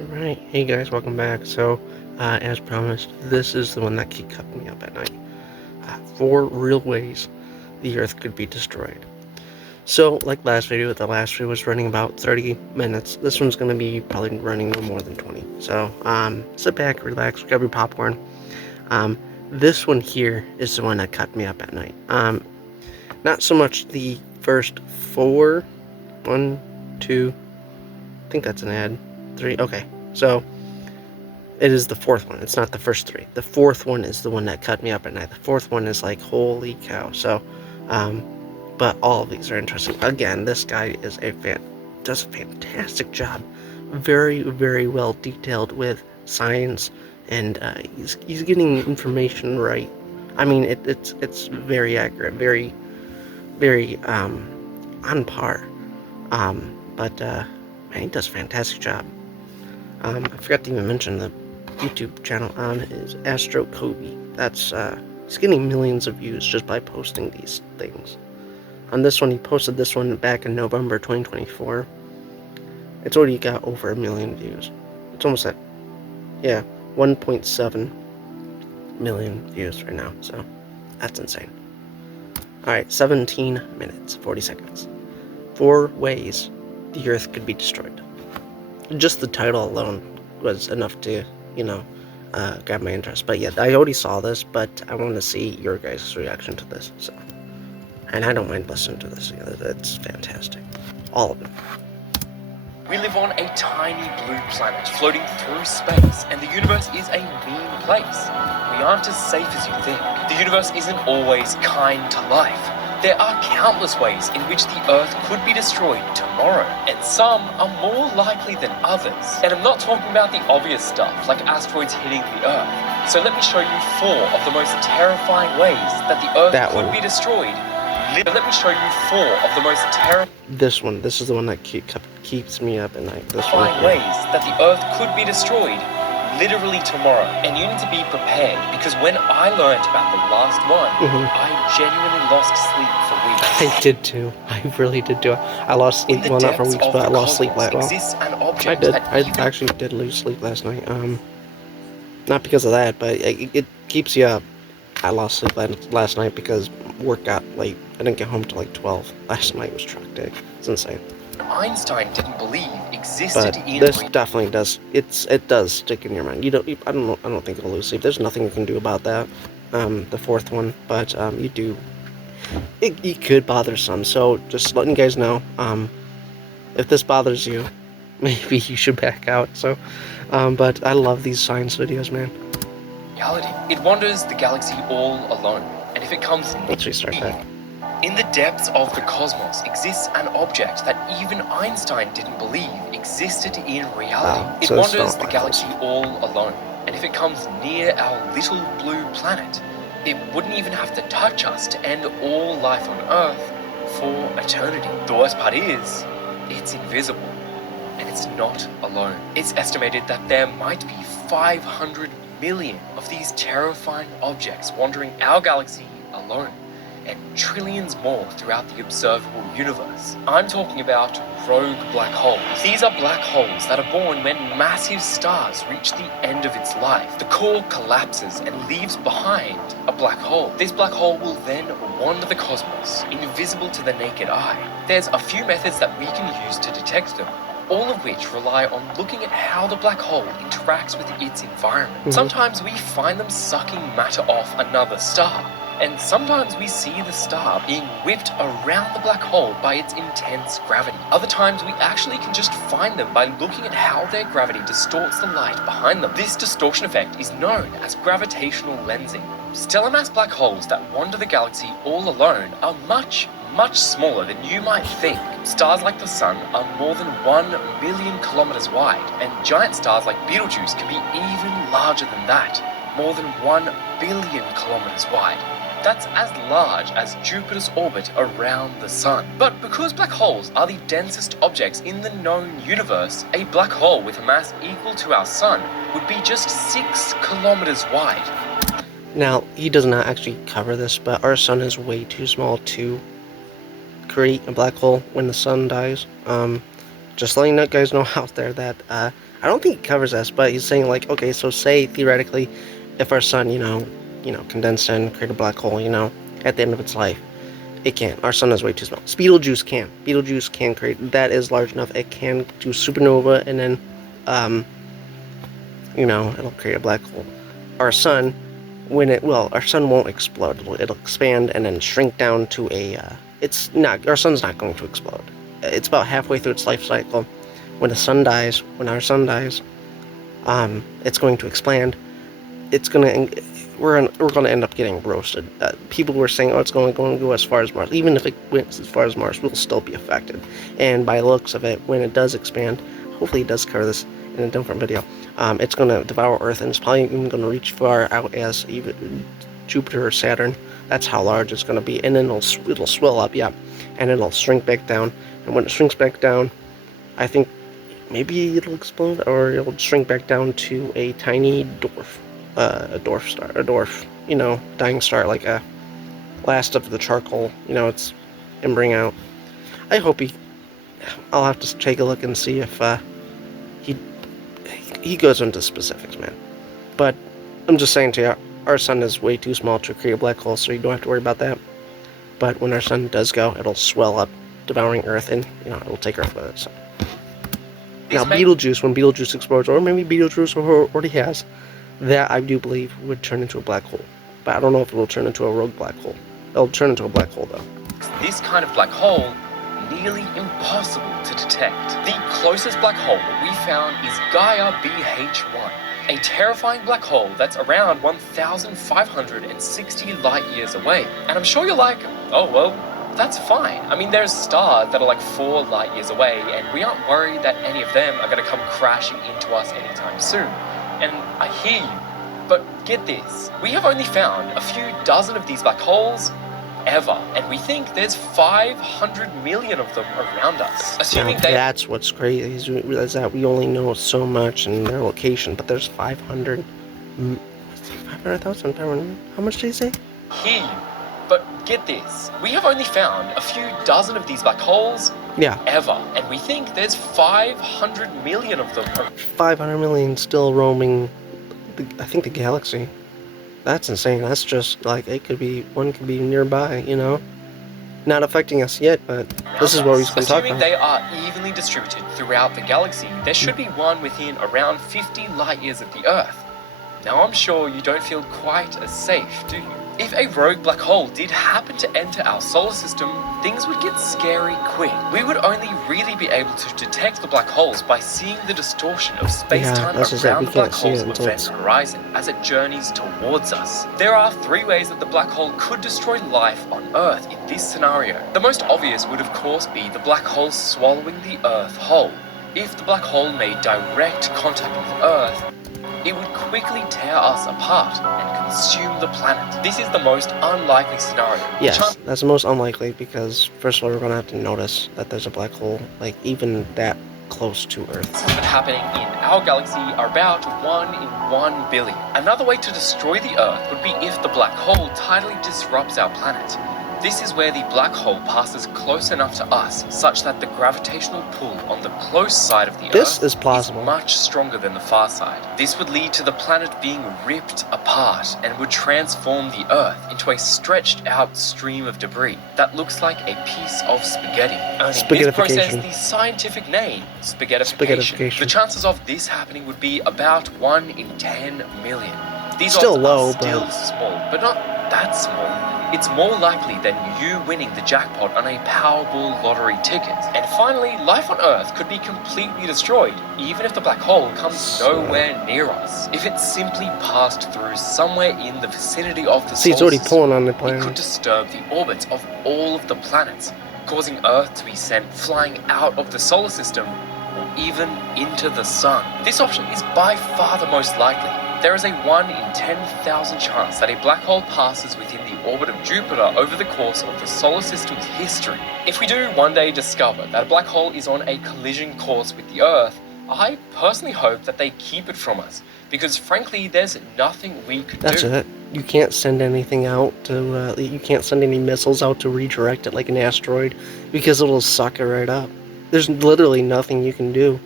Alright, hey guys, welcome back. So, as promised, this is the one that kept me up at night. 4 real ways the Earth could be destroyed. So, like last video, the last video was running about 30 minutes. This one's going to be probably running no more than 20. So, sit back, relax, grab your popcorn. This one here is the one that kept me up at night. Not so much the first 4. 1, 2, I think that's an ad. 3, okay. So, it is the 4th one. It's not the first 3. The 4th one is the one that cut me up at night. The 4th one is like, holy cow. So, but all of these are interesting. Again, this guy is does a fantastic job. Very, very well detailed with science, and he's getting information right. I mean, it's very accurate, very, very on par. But man, he does a fantastic job. I forgot to even mention the YouTube channel is Astro Kobe. That's he's getting millions of views just by posting these things. On this one, he posted this one back in November 2024. It's already got over 1 million views. It's almost at, yeah, 1.7 million views right now. So that's insane. Alright, 17 minutes, 40 seconds. 4 ways the Earth could be destroyed. Just the title alone was enough to, grab my interest. But yeah, I already saw this, but I want to see your guys' reaction to this. So, and I don't mind listening to this. It's fantastic. All of it. We live on a tiny blue planet floating through space, and the universe is a mean place. We aren't as safe as you think. The universe isn't always kind to life. There are countless ways in which the Earth could be destroyed tomorrow, and some are more likely than others. And I'm not talking about the obvious stuff, like asteroids hitting the Earth. So let me show you 4 of the most terrifying ways that the Earth could be destroyed. Let me show you 4 of the most terrifying... This is the one that keeps me up at night. This one ways that the Earth could be destroyed literally tomorrow. And you need to be prepared, because when I learned about the last one, I genuinely lost sleep for weeks. I did too. I really did too. I lost sleep, well, not for weeks, but I lost sleep last night. I actually did lose sleep last night. Not because of that, but it keeps you up. I lost sleep last night because work got late. I didn't get home till like 12. Last night was truck day. It's insane. Einstein didn't believe existed but in this definitely does. It does stick in your mind. I don't think you'll lose sleep. There's nothing you can do about that. The 4th one, but you do. It could bother some. So just letting you guys know. If this bothers you, maybe you should back out. So, but I love these science videos, man. Reality. It wanders the galaxy all alone, and if it comes let's restart that. In the depths of the cosmos exists an object that even Einstein didn't believe existed in reality. It wanders the galaxy all alone, and if it comes near our little blue planet, it wouldn't even have to touch us to end all life on Earth for eternity. The worst part is, it's invisible, and it's not alone. It's estimated that there might be 500 million of these terrifying objects wandering our galaxy alone, and trillions more throughout the observable universe. I'm talking about rogue black holes. These are black holes that are born when massive stars reach the end of its life. The core collapses and leaves behind a black hole. This black hole will then wander the cosmos, invisible to the naked eye. There's a few methods that we can use to detect them, all of which rely on looking at how the black hole interacts with its environment. Sometimes we find them sucking matter off another star, and sometimes we see the star being whipped around the black hole by its intense gravity. Other times we actually can just find them by looking at how their gravity distorts the light behind them. This distortion effect is known as gravitational lensing. Stellar mass black holes that wander the galaxy all alone are much smaller than you might think. Stars like the Sun are more than 1 million kilometers wide, and giant stars like Betelgeuse can be even larger than that, more than 1 billion kilometers wide. That's as large as Jupiter's orbit around the Sun. But because black holes are the densest objects in the known universe, a black hole with a mass equal to our Sun would be just 6 kilometers wide. Now, he does not actually cover this, but our Sun is way too small to create a black hole when the Sun dies. Just letting you guys know out there that I I don't think he covers this, but he's saying like, okay, so say theoretically, if our sun, condensed and create a black hole, at the end of its life, it can't. Our sun is way too small. Betelgeuse can. Betelgeuse can create. That is large enough. It can do supernova, and then, it'll create a black hole. Our sun, our sun won't explode. It'll expand and then shrink down to our sun's not going to explode. It's about halfway through its life cycle. When our sun dies, it's going to expand. We're going to end up getting roasted. People were saying, it's going to go as far as Mars. Even if it went as far as Mars, we'll still be affected. And by the looks of it, when it does expand, hopefully it does cover this in a different video, it's going to devour Earth, and it's probably even going to reach far out as even Jupiter or Saturn. That's how large it's going to be. And then it'll swell up, and it'll shrink back down. And when it shrinks back down, I think maybe it'll explode, or it'll shrink back down to a tiny dwarf. A dwarf, dying star, like a last of the charcoal, it's embering out. I'll have to take a look and see if he goes into specifics, man. But I'm just saying to you, our sun is way too small to create a black hole, so you don't have to worry about that. But when our sun does go, it'll swell up, devouring Earth, and it'll take Earth with it. So. Now, when Betelgeuse explodes, or maybe Betelgeuse already has, that I do believe would turn into a black hole. But I don't know if it will turn into a rogue black hole. It'll turn into a black hole, though. This kind of black hole, nearly impossible to detect. The closest black hole that we found is Gaia BH1, a terrifying black hole that's around 1,560 light years away. And I'm sure you're like, oh, well, that's fine. I mean, there's stars that are like 4 light years away, and we aren't worried that any of them are going to come crashing into us anytime soon. And I hear you, but get this. We have only found a few dozen of these black holes ever, and we think there's 500 million of them around us. Assuming that's what's crazy, is that we only know so much in their location, but there's 500,000. How much did he say? Hear you, but get this. We have only found a few dozen of these black holes ever, and we think there's 500 million of them. 500 million still roaming, I think, the galaxy. That's insane. That's just like, one could be nearby, Not affecting us yet, but this is what we've been talking about. Assuming they are evenly distributed throughout the galaxy, there should be one within around 50 light years of the Earth. Now, I'm sure you don't feel quite as safe, do you? If a rogue black hole did happen to enter our solar system, things would get scary quick. We would only really be able to detect the black holes by seeing the distortion of space-time around the black hole's event horizon as it journeys towards us. There are 3 ways that the black hole could destroy life on Earth in this scenario. The most obvious would of course be the black hole swallowing the Earth whole. If the black hole made direct contact with Earth, it would quickly tear us apart and consume the planet. This is the most unlikely scenario. Yes, that's the most unlikely because, first of all, we're going to have to notice that there's a black hole, like, even that close to Earth. This has been happening in our galaxy about 1 in 1 billion. Another way to destroy the Earth would be if the black hole tidally disrupts our planet. This is where the black hole passes close enough to us, such that the gravitational pull on the close side of the Earth is plausible. Much stronger than the far side. This would lead to the planet being ripped apart and would transform the Earth into a stretched out stream of debris that looks like a piece of spaghetti, earning this process the scientific name spaghettification. The chances of this happening would be about 1 in 10 million. These still odds low, are still small, but not that small. It's more likely than you winning the jackpot on a Powerball lottery ticket. And finally, life on Earth could be completely destroyed, even if the black hole comes nowhere near us. If it simply passed through somewhere in the vicinity of the solar it's already system, pulling on the planet. It could disturb the orbits of all of the planets, causing Earth to be sent flying out of the solar system or even into the sun. This option is by far the most likely. There is a 1 in 10,000 chance that a black hole passes within the orbit of Jupiter over the course of the solar system's history. If we do one day discover that a black hole is on a collision course with the Earth, I personally hope that they keep it from us, because frankly, there's nothing we could do. That's it. You can't send anything out to, you can't send any missiles out to redirect it like an asteroid, because it'll suck it right up. There's literally nothing you can do.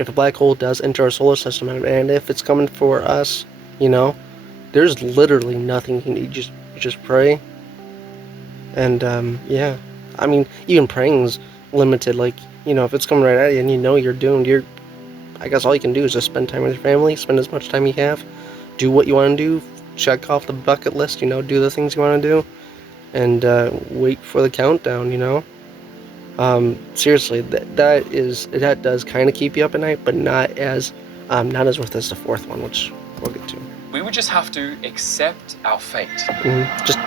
if a black hole does enter our solar system, and if it's coming for us, there's literally nothing you can do. You just pray, and yeah, I mean, even praying's limited. Like, if it's coming right at you and you're doomed, I guess all you can do is just spend time with your family, spend as much time you have, do what you want to do, check off the bucket list, do the things you want to do, and wait for the countdown. Seriously, that does kind of keep you up at night, but not as worth as the fourth one, which we'll get to. We would just have to accept our fate. Just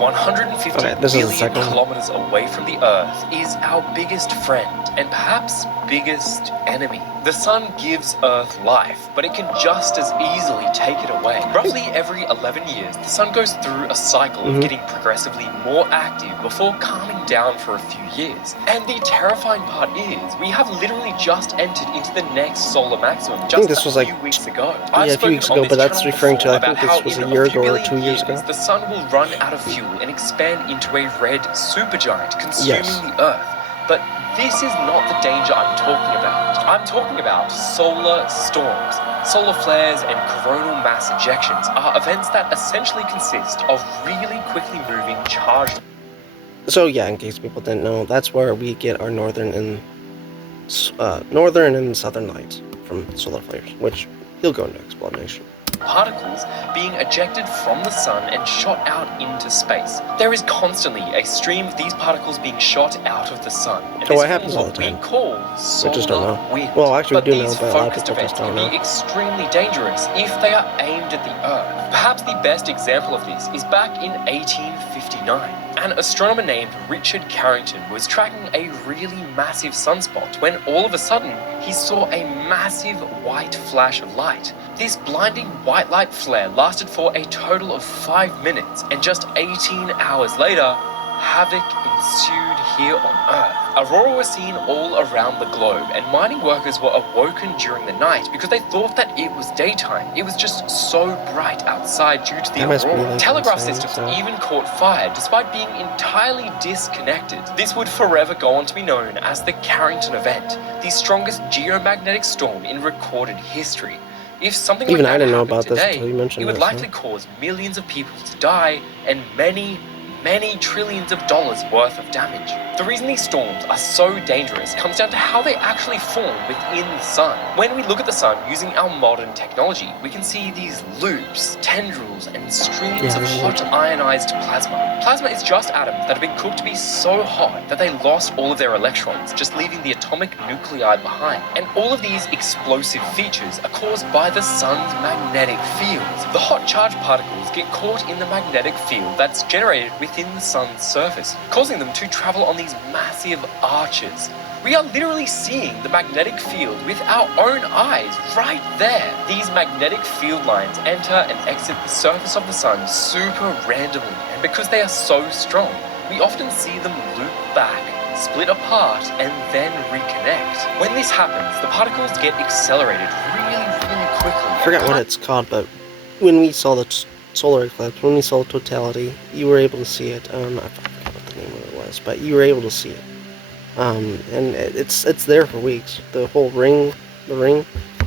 150 million kilometers away from the Earth is our biggest friend and perhaps biggest enemy. The sun gives Earth life, but it can just as easily take it away. Roughly every 11 years, the sun goes through a cycle of getting progressively more active before calming down for a few years. And the terrifying part is, we have literally just entered into the next solar maximum just a few weeks ago. Yeah, a few weeks ago, but that's referring to, I think this was a year ago or 2 years ago. The sun will run out of fuel and expand into a red supergiant, consuming the Earth. But this is not the danger I'm talking about. I'm talking about solar storms. Solar flares and coronal mass ejections are events that essentially consist of really quickly moving charged. So yeah, in case people didn't know, that's where we get our northern and southern lights from solar flares, which he'll go into explanation. Particles being ejected from the sun and shot out into space. There is constantly a stream of these particles being shot out of the sun. And it happens all the time. We call solar just don't know. wind. Well, actually, we do know, but a lot of focused people just events don't can know. be extremely dangerous if they are aimed at the Earth. Perhaps the best example of this is back in 1859. An astronomer named Richard Carrington was tracking a really massive sunspot when all of a sudden he saw a massive white flash of light. This blinding white light flare lasted for a total of 5 minutes, and just 18 hours later, havoc ensued here on Earth. Aurora was seen all around the globe, and mining workers were awoken during the night because they thought that it was daytime. It was just so bright outside due to the aurora. Telegraph systems even caught fire despite being entirely disconnected. This would forever go on to be known as the Carrington event, the strongest geomagnetic storm in recorded history. If something Even like I that didn't know happened about this today, until you mentioned it would it, likely cause millions of people to die and many trillions of dollars worth of damage. The reason these storms are so dangerous comes down to how they actually form within the sun. When we look at the sun using our modern technology, we can see these loops, tendrils, and streams of hot ionized plasma. Plasma is just atoms that have been cooked to be so hot that they lost all of their electrons, just leaving the atomic nuclei behind. And all of these explosive features are caused by the sun's magnetic fields. The hot charged particles get caught in the magnetic field that's generated within the sun's surface, causing them to travel on these massive arches. We are literally seeing the magnetic field with our own eyes right there. These magnetic field lines enter and exit the surface of the sun super randomly, and because they are so strong, we often see them loop back, split apart, and then reconnect. When this happens, the particles get accelerated really quickly. I forgot what it's called, but when we saw the solar eclipse, when we saw totality, you were able to see it. I forgot what the name of it was, but you were able to see it. And it's there for weeks. The whole ring,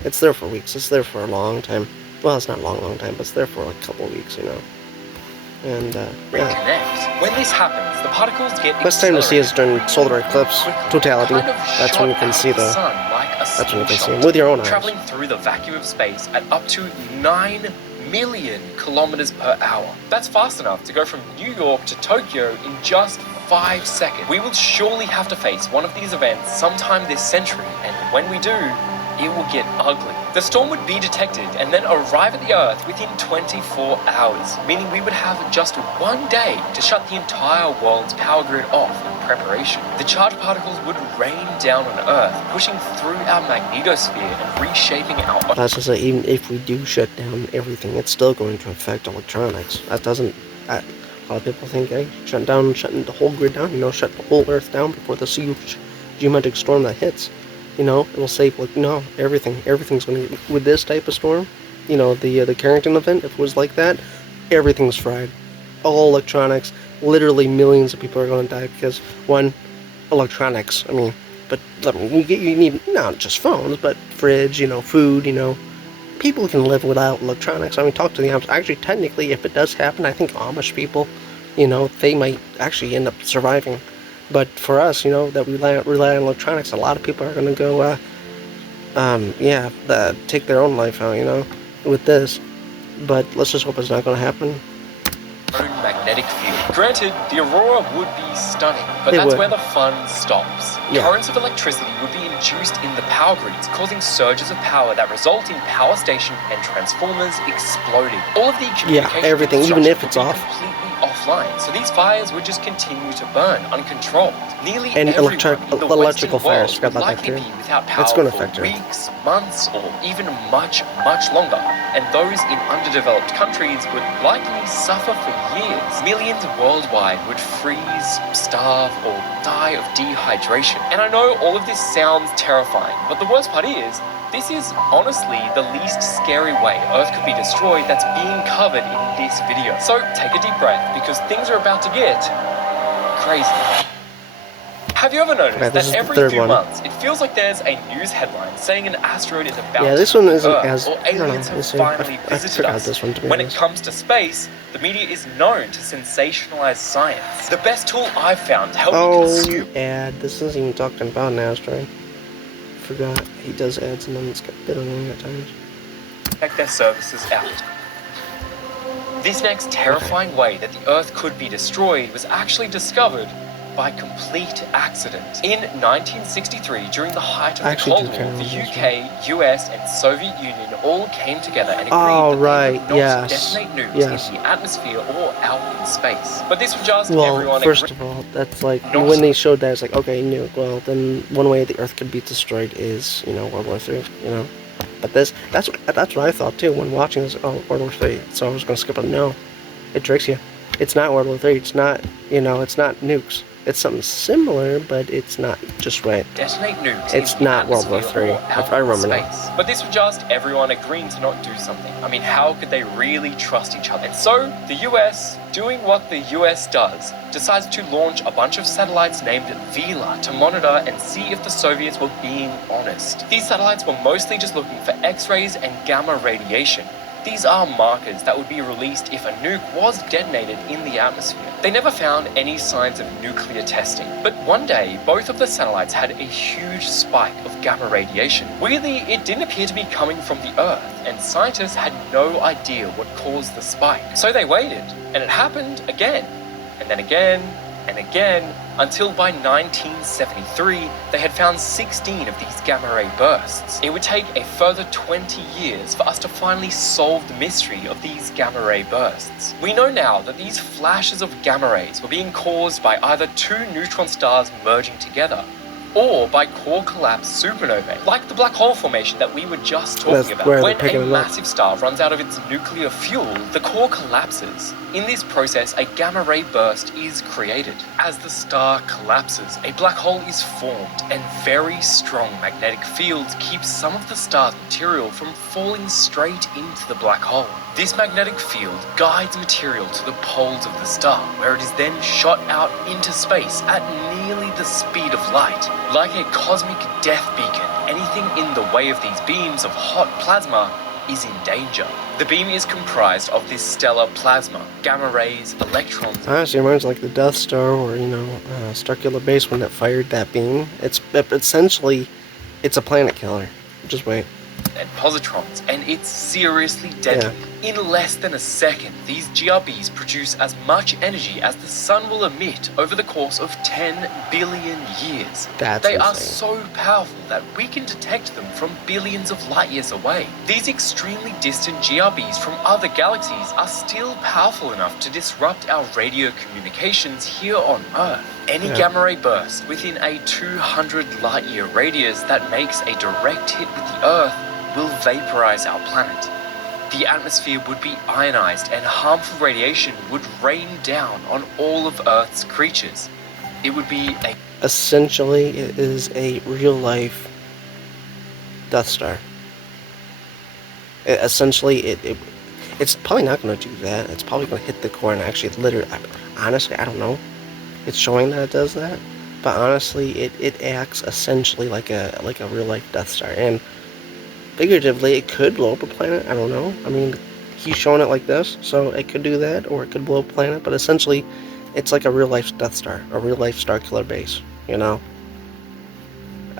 it's there for weeks. It's there for a long time. Well, it's not a long time, but it's there for like a couple of weeks, And yeah. Reconnect. When this happens, the particles get best time to see is during solar eclipse totality. That's when you can see the. That's when you can see them with your own eyes. Traveling through the vacuum of space at up to 9 million kilometers per hour. That's fast enough to go from New York to Tokyo in just 5 seconds. We will surely have to face one of these events sometime this century, and when we do, it will get ugly. The storm would be detected and then arrive at the Earth within 24 hours, meaning we would have just 1 day to shut the entire world's power grid off in preparation. The charged particles would rain down on Earth, pushing through our magnetosphere and reshaping our... That's just like, even if we do shut down everything, it's still going to affect electronics. That doesn't... a lot of people think, hey, shutting the whole grid down, shut the whole Earth down before this huge geometric storm that hits. It'll save, like, no, everything's going to get, with this type of storm, the Carrington event, if it was like that, everything's fried. All electronics, literally millions of people are going to die because, one, electronics, but I mean, you need not just phones, but fridge, food, people can live without electronics. I mean, talk to the Amish. Actually, technically, if it does happen, I think Amish people, they might actually end up surviving. But for us, that we rely on electronics, a lot of people are going to go, take their own life out, with this. But let's just hope it's not going to happen. Magnetic field. Granted, the aurora would be stunning, but that's where the fun stops. Yeah. Currents of electricity would be induced in the power grids, causing surges of power that result in power station and transformers exploding. All of the communication everything, even if it's off, completely offline, so these fires would just continue to burn uncontrolled. Nearly and electrical fires. Would likely be without power for weeks, months, or even much, much longer. And those in underdeveloped countries would likely suffer for years. Millions worldwide would freeze, starve, or die of dehydration. And I know all of this sounds terrifying, but the worst part is, this is honestly the least scary way Earth could be destroyed that's being covered in this video. So take a deep breath, because things are about to get crazy. Have you ever noticed that every few months it feels like there's a news headline saying an asteroid is about to this one isn't Earth, as or aliens have finally visited us? This one, when it comes to space, the media is known to sensationalize science. The best tool I've found to help me consume. This isn't even talking about an asteroid. Forgot he does ads and then it's got a bit annoying at times. Check their services out. This next terrifying way that the Earth could be destroyed was actually discovered by complete accident. In 1963, during the height of the Cold War, the UK, US, and Soviet Union all came together and agreed that they would not detonate nukes in the atmosphere or out in space. But this was just everyone. First of all, that's like when they showed that, it's like, okay, nuke. Well, then one way the Earth could be destroyed is, World War III. But that's what I thought too when watching this. Oh, World War III. So I was gonna skip it. No, it tricks you. It's not World War III. It's not, it's not nukes. It's something similar, but it's not just right. Detonate nukes. It's not World War III, if I remember now. But this was just everyone agreeing to not do something. I mean, how could they really trust each other? And so, the US, doing what the US does, decides to launch a bunch of satellites named Vela to monitor and see if the Soviets were being honest. These satellites were mostly just looking for X-rays and gamma radiation. These are markers that would be released if a nuke was detonated in the atmosphere. They never found any signs of nuclear testing, but one day, both of the satellites had a huge spike of gamma radiation. Weirdly, it didn't appear to be coming from the Earth, and scientists had no idea what caused the spike. So they waited, and it happened again, and then again, and again, until by 1973, they had found 16 of these gamma ray bursts. It would take a further 20 years for us to finally solve the mystery of these gamma ray bursts. We know now that these flashes of gamma rays were being caused by either two neutron stars merging together, or by core collapse supernovae, like the black hole formation that we were just talking about. When a massive star runs out of its nuclear fuel, the core collapses. In this process, a gamma ray burst is created. As the star collapses, a black hole is formed, and very strong magnetic fields keep some of the star's material from falling straight into the black hole. This magnetic field guides material to the poles of the star, where it is then shot out into space at nearly the speed of light. Like a cosmic death beacon, anything in the way of these beams of hot plasma is in danger. The beam is comprised of this stellar plasma, gamma rays, electrons. Honestly, it reminds like the Death Star or, Starkiller Base when it fired that beam. It's essentially, it's a planet killer. Just wait. And positrons, and it's seriously deadly. In less than a second, these GRBs produce as much energy as the sun will emit over the course of 10 billion years. They are so powerful that we can detect them from billions of light years away. These extremely distant GRBs from other galaxies are still powerful enough to disrupt our radio communications here on Earth. Any gamma ray burst within a 200 light year radius that makes a direct hit with the Earth will vaporize our planet. The atmosphere would be ionized and harmful radiation would rain down on all of Earth's creatures. It would be a... Essentially, it is a real-life Death Star. It's probably not going to do that. It's probably going to hit the core and actually literally... Honestly, I don't know. It's showing that it does that. but honestly, it acts essentially like a real life Death Star, and figuratively, it could blow up a planet. I don't know. I mean, he's showing it like this, so it could do that, or it could blow up a planet. But essentially, it's like a real life Death Star, a real life Star Killer base, you know.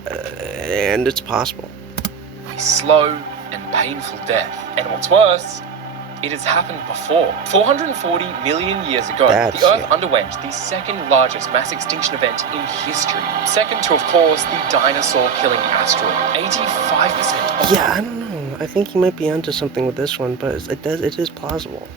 And it's possible. A slow and painful death, and what's worse, it has happened before. 440 million years ago, the Earth underwent the second largest mass extinction event in history. Second to, of course, the dinosaur-killing asteroid. 85% of... Yeah, I don't know. I think you might be onto something with this one, but it is plausible.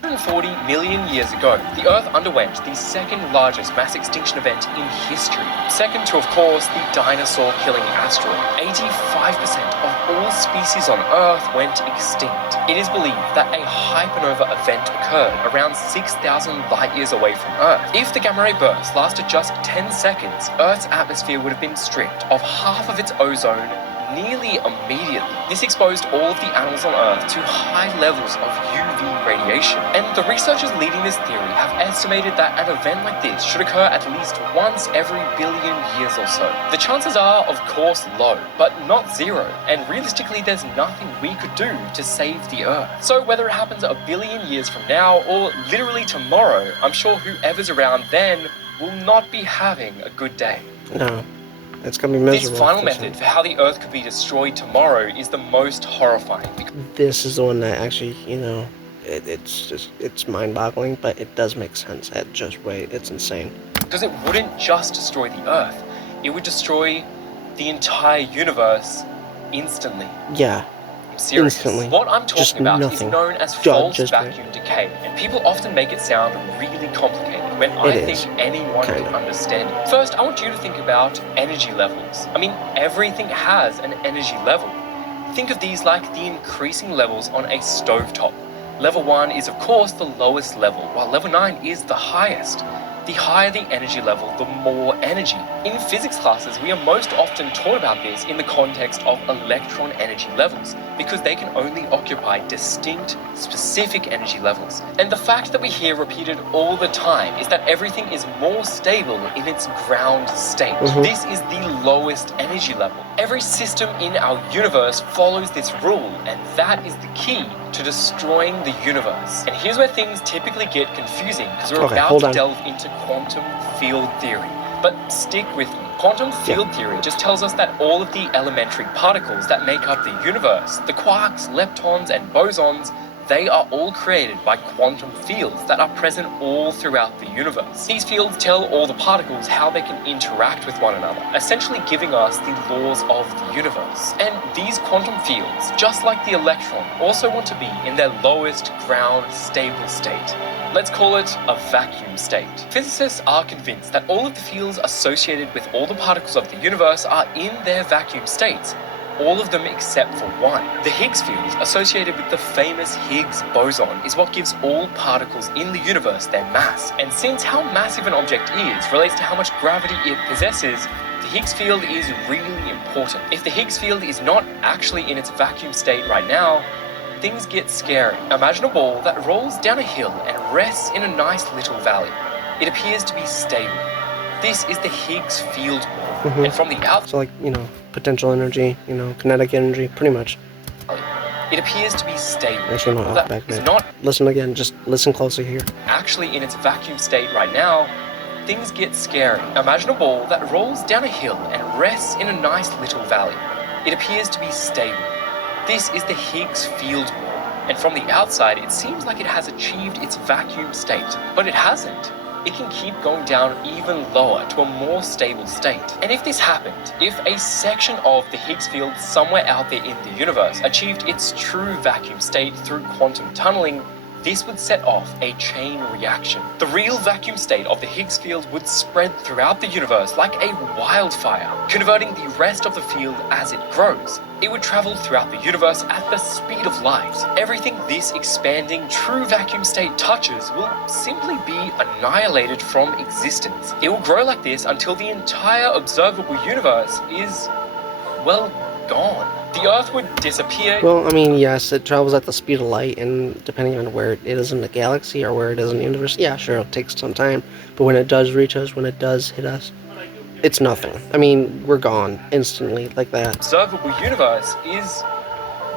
140 million years ago, the Earth underwent the second largest mass extinction event in history. Second to, of course, the dinosaur-killing asteroid. 85% of all species on Earth went extinct. It is believed that a hypernova event occurred around 6,000 light-years away from Earth. If the gamma ray burst lasted just 10 seconds, Earth's atmosphere would have been stripped of half of its ozone nearly immediately. This exposed all of the animals on Earth to high levels of UV radiation. And the researchers leading this theory have estimated that an event like this should occur at least once every billion years or so. The chances are, of course, low, but not zero. And realistically, there's nothing we could do to save the Earth. So whether it happens a billion years from now or literally tomorrow, I'm sure whoever's around then will not be having a good day. No. It's gonna be miserable. This final method for how the Earth could be destroyed tomorrow is the most horrifying. This is the one that actually, you know, it's mind-boggling, but it does make sense. It's insane. Because it wouldn't just destroy the Earth, it would destroy the entire universe instantly. Yeah. Serious. Instantly. What I'm talking about is known as false vacuum decay, and people often make it sound really complicated when I think anyone can understand it. First, I want you to think about energy levels. I mean, everything has an energy level. Think of these like the increasing levels on a stovetop. Level 1 is, of course, the lowest level, while level 9 is the highest. The higher the energy level, the more energy. In physics classes, we are most often taught about this in the context of electron energy levels, because they can only occupy distinct, specific energy levels. And the fact that we hear repeated all the time is that everything is more stable in its ground state. This is the lowest energy level. Every system in our universe follows this rule, and that is the key to destroying the universe. And here's where things typically get confusing, because we're about to delve into quantum field theory. But stick with me. Quantum field theory just tells us that all of the elementary particles that make up the universe, the quarks, leptons, and bosons, they are all created by quantum fields that are present all throughout the universe. These fields tell all the particles how they can interact with one another, essentially giving us the laws of the universe. And these quantum fields, just like the electron, also want to be in their lowest ground stable state. Let's call it a vacuum state. Physicists are convinced that all of the fields associated with all the particles of the universe are in their vacuum states. All of them except for one. The Higgs field, associated with the famous Higgs boson, is what gives all particles in the universe their mass. And since how massive an object is relates to how much gravity it possesses, the Higgs field is really important. If the Higgs field is not actually in its vacuum state right now, things get scary. Imagine a ball that rolls down a hill and rests in a nice little valley. It appears to be stable. This is the Higgs field ball. And from the outside, so like, you know, potential energy, you know, kinetic energy, pretty much. It appears to be stable. Actually, no, back there. Not listen again, just listen closely here. Actually in its vacuum state right now, things get scary. Imagine a ball that rolls down a hill and rests in a nice little valley. It appears to be stable. This is the Higgs field ball, and from the outside it seems like it has achieved its vacuum state, but it hasn't. It can keep going down even lower to a more stable state. And if this happened, if a section of the Higgs field somewhere out there in the universe achieved its true vacuum state through quantum tunneling, this would set off a chain reaction. The real vacuum state of the Higgs field would spread throughout the universe like a wildfire, converting the rest of the field as it grows. It would travel throughout the universe at the speed of light. Everything this expanding true vacuum state touches will simply be annihilated from existence. It will grow like this until the entire observable universe is, well, gone. The Earth would disappear. Well, I mean, yes, it travels at the speed of light, and depending on where it is in the galaxy or where it is in the universe, yeah, sure, it'll take some time. But when it does reach us, when it does hit us, it's nothing. I mean, we're gone instantly like that. Observable universe is,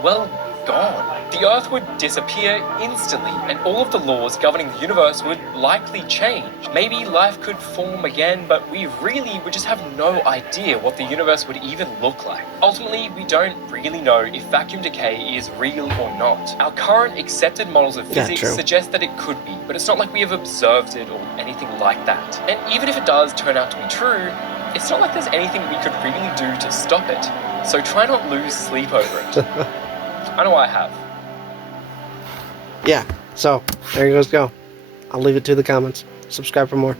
well, gone. The Earth would disappear instantly, and all of the laws governing the universe would likely change. Maybe life could form again, but we really would just have no idea what the universe would even look like. Ultimately, we don't really know if vacuum decay is real or not. Our current accepted models of physics suggest that it could be, but it's not like we have observed it or anything like that. And even if it does turn out to be true, it's not like there's anything we could really do to stop it. So try not lose sleep over it. I know I have. Yeah, so there you guys go. I'll leave it to the comments. Subscribe for more.